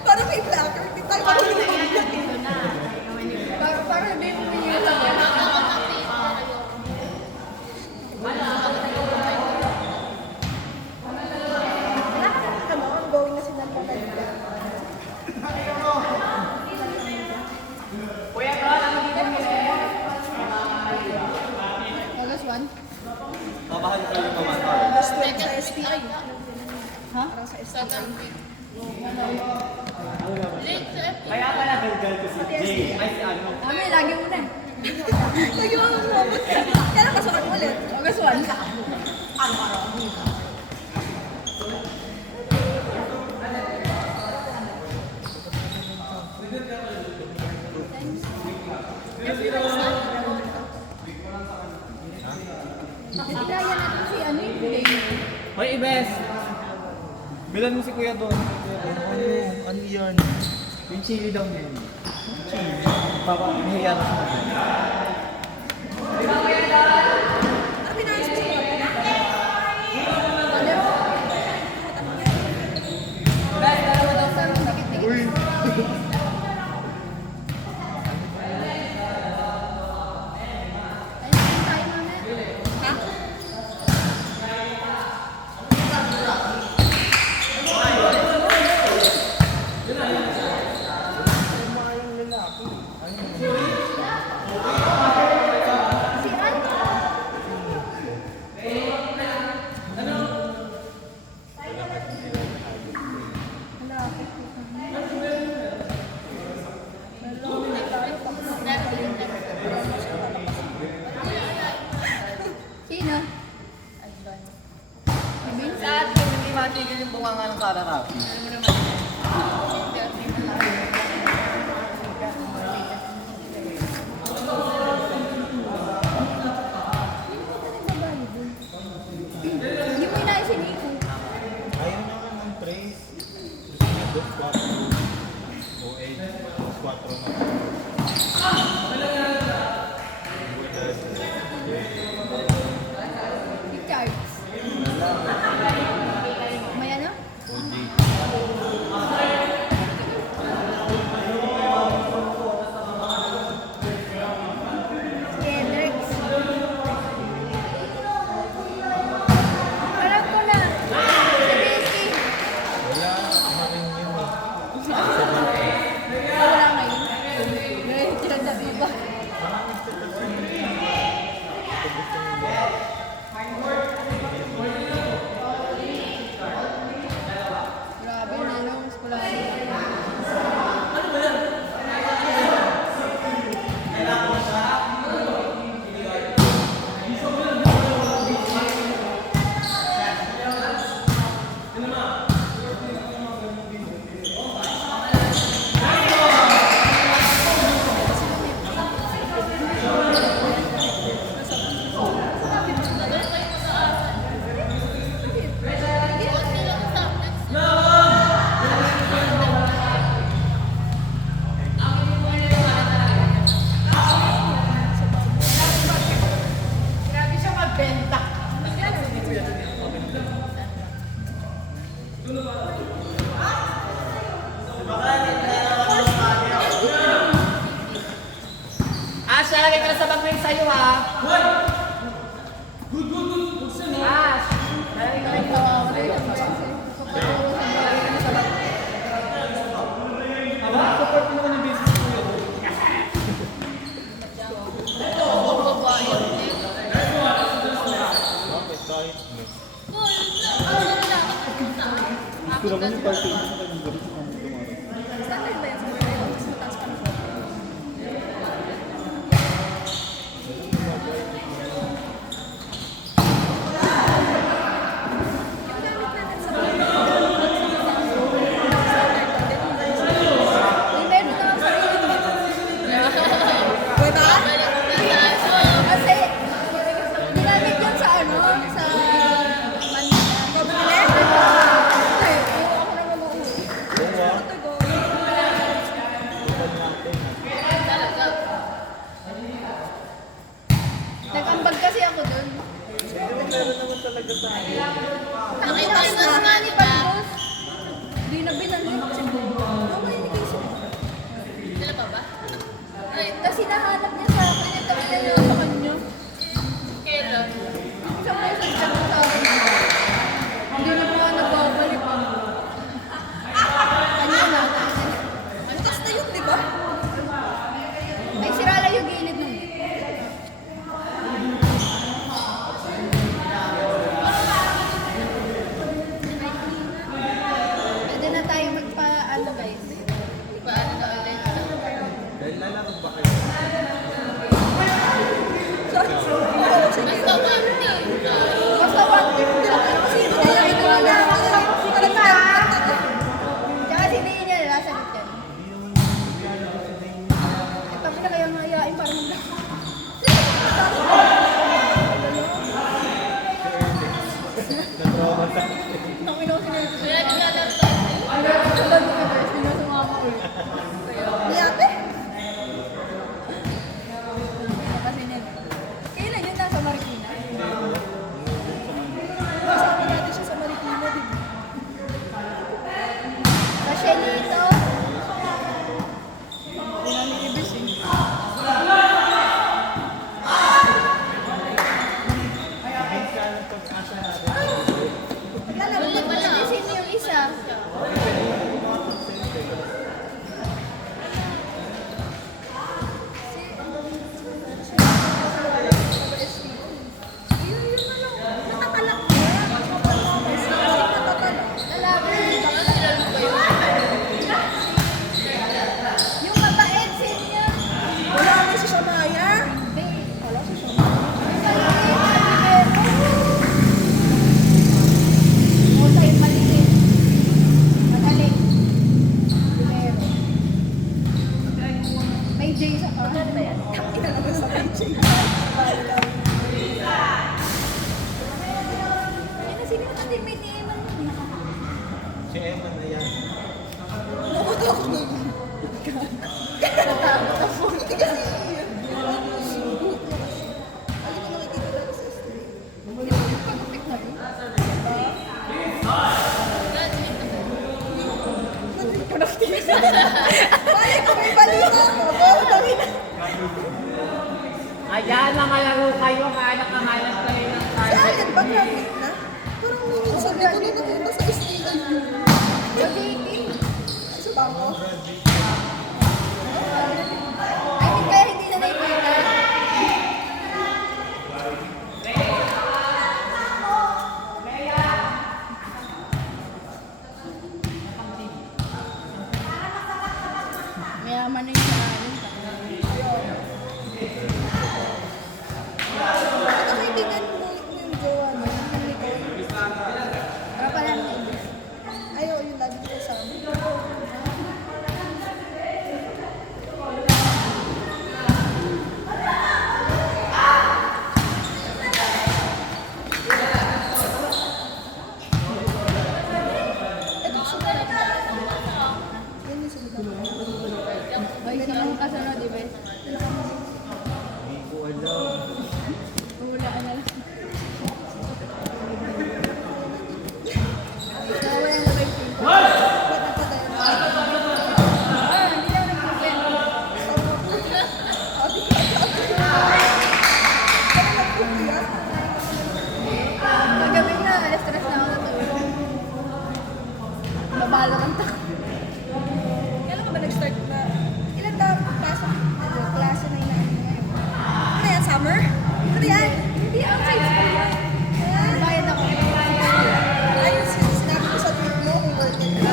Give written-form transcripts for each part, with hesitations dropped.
Parang may blacker. Hindi tayo marunong mag-black eh. Para hindi mo yung Going na sila pa tayo. August 1? Babahal ka yung pamata. August 12 sa STI. Ha? Parang sa STI. Kaya pala galgal ko si Jay. Ay, si ano. Kami, lagi mo na. Lagi mo lumabot. Kailan pasukan mo ulit? August 1? Kaya natin si ano yung bigay mo. Hoy, Ibes! Bilan mo si Kuya doon. Ano yun? Yung chili daw niya. Chili. Nahiya na siya. Ano pinayos mo sa mga? Guys, dalawa daw sa dikit-dikit. Uy! Ayun, tayo mamaya. Ha? Si Al? Wala, 50. Sino? Saan ka hindi matigil yung bunganga ng kararapi? Yung inayos si Nico. Ayaw naman ng praise. Gusto niya dos 4. O 8. Dos 4 na. Richards. May ano? OG. Kendricks. Alam ko na. Si Rizky. Wala na rin yun eh. Wala ngayon. Ngayon sila sa iba. Grabe na nung eskwelahan. Grabe siya magbenta. Ash, lalagay ka na sa bag na yung sayo ha. Ash! Lalagay ka na yung support mo naman yung business ko yun. Bakit kahit mo? Gusto naman yung party mo sa kanyang gabi sa kanyang dumarating. Standard ba yan sa mga yun? Mas mataas pa na. Ginamit natin sa mga May meron na ako sarili mo. Wala? Kasi, ginamit yun sa ano, sa Manila. Hindi, ako naman mauwi. Oo ah. Ito go. Yung mabait, senior. Wala kami si Shamaya. Hindi. Wala si Shamaya. Musa yung maliit. Madaling. Primero. May J sa pangalan na yan. Ina naman sa PJ. Ayun na, sino naman din may niiman yun? Si Emma na yan. Hindi kasi yun. Ayun na nakikita lang sa street. Pagupit na yun. Balik ko may balita ko. Dami na. Ayan, nakalaro kayo, kanak-kamalas kayo ng Si target. Ayan ba grabe na? Parang minsan na ko na napunta sa STI. Pag-ibig. Sa bangko. I think kaya hindi na nakikita. Mayaman na yung pangalan. Ito kaibigan mo yung jowa mo. Yung Nicole. Para pala ng English. Ayaw, yung lagi ko sa amin. Ito, sumunod na. Yan yung sumunod. Ay, sino ang kasunod, di ba? Hindi ko alam. Hulaan na lang. Nawala na ba yung pinto? Ba't pa tayo? Ah, hindi na nag-prepare. Paggabi na, stress na ako natulog. Babalo ng tako. Kailan ka ba nag-start na? Ilan na pasok? Ano, klase na inaano ngayon? Ano yan, summer? Ano yan? Hindi, outside school yan. Bayad ako. Ayun, sinabi ko sa tweet mo kung worth it na.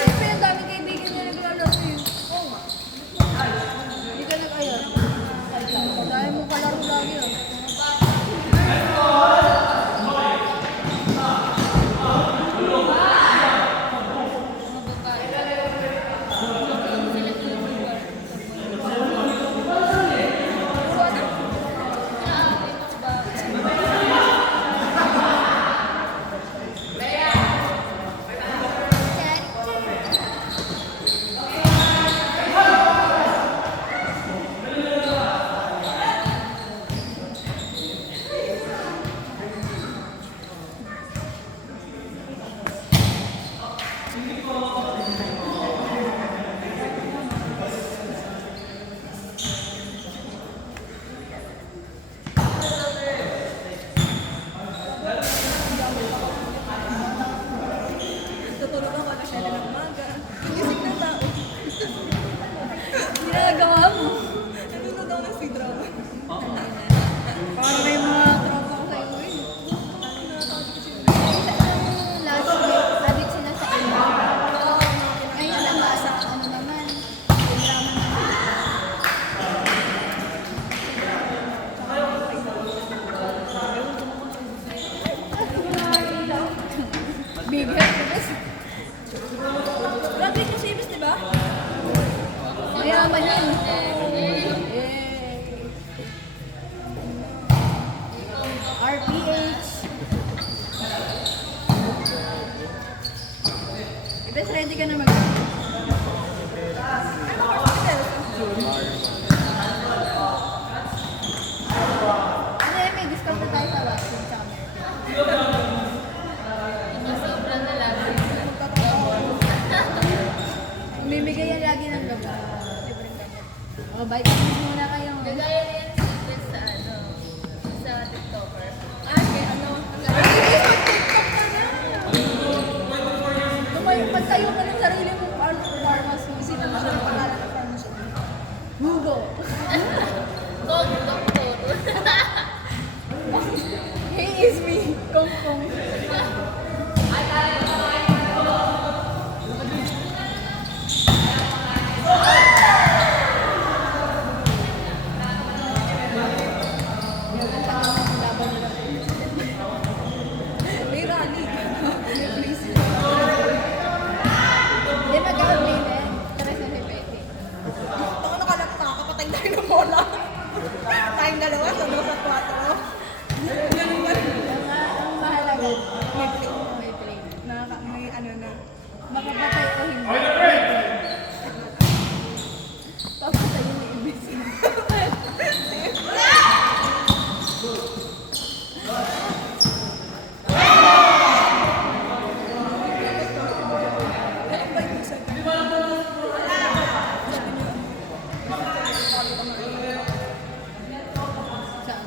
Siyempre, ang daming kaibigan niya naglalaro yun. Oo nga. Hindi ka nag-ayun. Dahil mo kalaro lagi yun. Tutulog ako na siya ng umaga. Gigising ng tao. Ginagawa mo. Nanonood ako ng C-drama. Parang may mga tropa ko sa'yo eh. Nakakawin kasi Big head ko kasi. Graduate yung series, di ba? Mayaman yun. RPH. Guys, ready ka na mag- Ano hospital? Ano yun, may discount na tayo sa Watson sa Sobrang na lang. Bibigay yan lagi ng gamot. Libreng gamot. Oh, vitamins muna kayo. Gagaya na yan secret sa ano, sa TikToker. Okay, ano? Pagtayo ka ng sarili mong pharmacy, sino mo siya pangalan ng pharmacy? Google. Doktor. He is me. Kong Kong. May rally. Please. Hindi magkakablame eh. Tres na repete. Ako nakalap nakakapatay tayo ng bola. Tayong dalawa, sa 2 at 4. Ang mahalaga. May play. May play. May ano na. Makapatay o hindi. Papatay yung ibig. Na-invite mo sa Saan?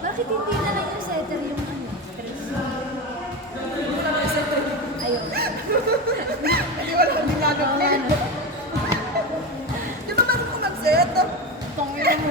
Bakit hindi na lang yung setter yung ano? Ayun. Hindi wala kang ginagawa. Ano? Di ba meron ko mag-set? Panginoon mo.